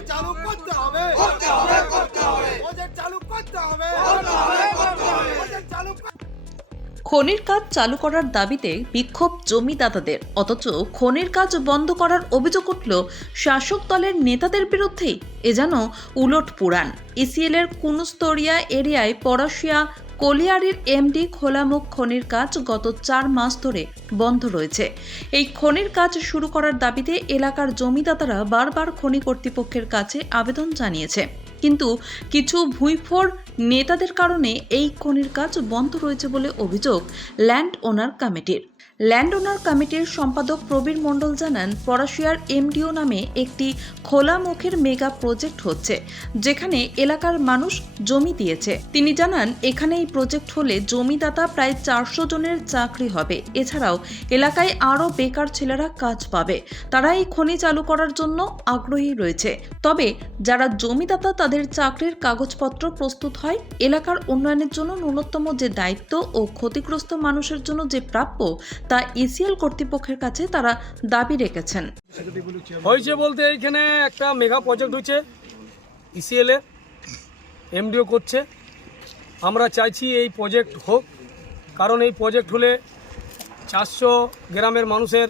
Project চালু করতে হবে। প্রজেক্ট চালু করতে হবে। প্রজেক্ট চালু খনির কাজ চালু করার দাবিতে বিক্ষোভ জমিদাতাদের। অথচ খনির কাজ বন্ধ করার অভিযোগ উঠল শাসক দলের নেতাদের বিরুদ্ধেই। এ যেন উলট পুরাণ। ইসিএল এর কুনুস্তরিয়া এরিয়ায় পরশিয়া কলিয়ারির এমডি খোলামুখ খনির কাজ গত চার মাস ধরে বন্ধ রয়েছে। এই খনির কাজ শুরু করার দাবিতে এলাকার জমিদাতারা বারবার খনি কর্তৃপক্ষের কাছে আবেদন জানিয়েছে। কিন্তু কিছু ভুইফোর নেতাদের কারণে এই খনির কাজ বন্ধ রয়েছে বলে অভিযোগ ল্যান্ড ওনার কমিটির। ল্যান্ড ওনার কমিটির সম্পাদক প্রবীর মণ্ডল জানান পরাশিয়ার এমডিও নামে একটি খোলা মুখের মেগা প্রজেক্ট হচ্ছে, যেখানে এলাকার মানুষ জমি দিয়েছে। তিনি জানান এখানে এই প্রজেক্ট হলে জমিদাতা প্রায় চারশো জনের চাকরি হবে। এছাড়াও এলাকায় আরও বেকার ছেলেরা কাজ পাবে। তারা এই খনি চালু করার জন্য আগ্রহী রয়েছে। তবে যারা জমিদাতা তাদের চাকরির কাগজপত্র প্রস্তুত হয়, এলাকার উন্নয়নের জন্য ন্যূনতম যে দায়িত্ব ও ক্ষতিগ্রস্ত মানুষের জন্য যে প্রাপ্য তা ইসিএল কর্তৃপক্ষের কাছে তারা দাবি রেখেছেন। হয়েছে বলতে এইখানে একটা মেগা প্রজেক্ট হচ্ছে ইসিএলে এমডিও করছে। আমরা চাইছি এই প্রজেক্ট হোক, কারণ এই প্রজেক্ট হলে চারশো গ্রামের মানুষের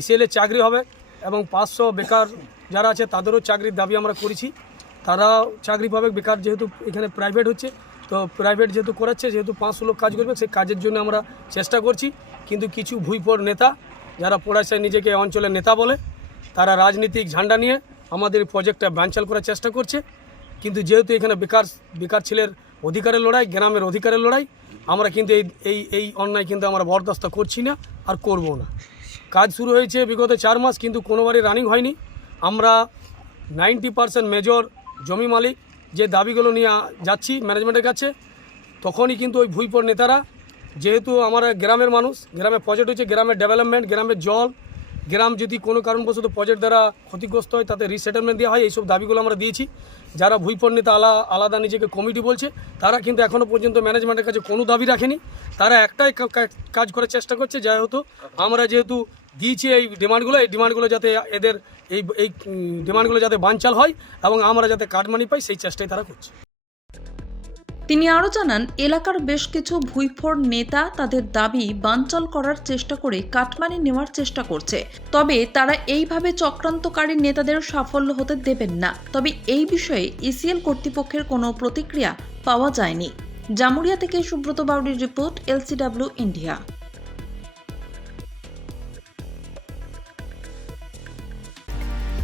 ইসিএলে চাকরি হবে এবং পাঁচশো বেকার যারা আছে তাদেরও চাকরির দাবি আমরা করেছি। তারা চাকরি পাবে, বেকার যেহেতু এখানে প্রাইভেট হচ্ছে। তো প্রাইভেট যেহেতু করাচ্ছে, যেহেতু পাঁচশো লোক কাজ করবে, সেই কাজের জন্য আমরা চেষ্টা করছি। কিন্তু কিছু ভুইপর নেতা, যারা পড়াশায় নিজেকে অঞ্চলের নেতা বলে, তারা রাজনীতিক ঝান্ডা নিয়ে আমাদের প্রজেক্টটা বানচাল করার চেষ্টা করছে। কিন্তু যেহেতু এখানে বেকার বেকার ছেলের অধিকারের লড়াই, গ্রামের অধিকারের লড়াই, আমরা কিন্তু এই এই এই অন্যায় কিন্তু আমরা বরদাস্ত করছি না আর করব না। কাজ শুরু হয়েছে বিগত চার মাস, কিন্তু কোনোবারই রানিং হয়নি। আমরা নাইনটি পার্সেন্ট মেজর জমি মালিক যে দাবিগুলো নিয়ে যাচ্ছি ম্যানেজমেন্টের কাছে, তখনই কিন্তু ওই ভুইপর নেতারা, যেহেতু আমার গ্রামের মানুষ, গ্রামে প্রজেক্ট হচ্ছে গ্রামের ডেভেলপমেন্ট গ্রামের জল গ্রাম যদি কোনো কারণবশত প্রজেক্ট দ্বারা ক্ষতিগ্রস্ত হয়, তাতে রিসেটেলমেন্ট দেওয়া হয়, এইসব দাবিগুলো আমরা দিয়েছি। যারা ভুইপর নেতা আলা আলাদা নিজেকে কমিটি বলছে, তারা কিন্তু এখনও পর্যন্ত ম্যানেজমেন্টের কাছে কোনো দাবি রাখেনি। তারা একটাই কাজ করার চেষ্টা করছে যেহেতু আমরা যেহেতু দিয়েছি এই ডিমান্ডগুলো এই ডিমান্ডগুলো যাতে এদের এই এই ডিমান্ডগুলো যাতে বানচাল হয় এবং আমরা যাতে কাটমানি পাই, সেই চেষ্টাই তারা করছে। তিনি আরও জানান, এলাকার বেশ কিছু ভুইফোর নেতা তাদের দাবি বানচাল করার চেষ্টা করে কাটমানি নেওয়ার চেষ্টা করছে। তবে তারা এইভাবে চক্রান্তকারী নেতাদের সাফল্য হতে দেবেন না। তবে এই বিষয়ে ইসিএল কর্তৃপক্ষের কোনো প্রতিক্রিয়া পাওয়া যায়নি। জামুরিয়া থেকে সুব্রত বাউরির রিপোর্ট, এলসিডাব্লিউ ইন্ডিয়া।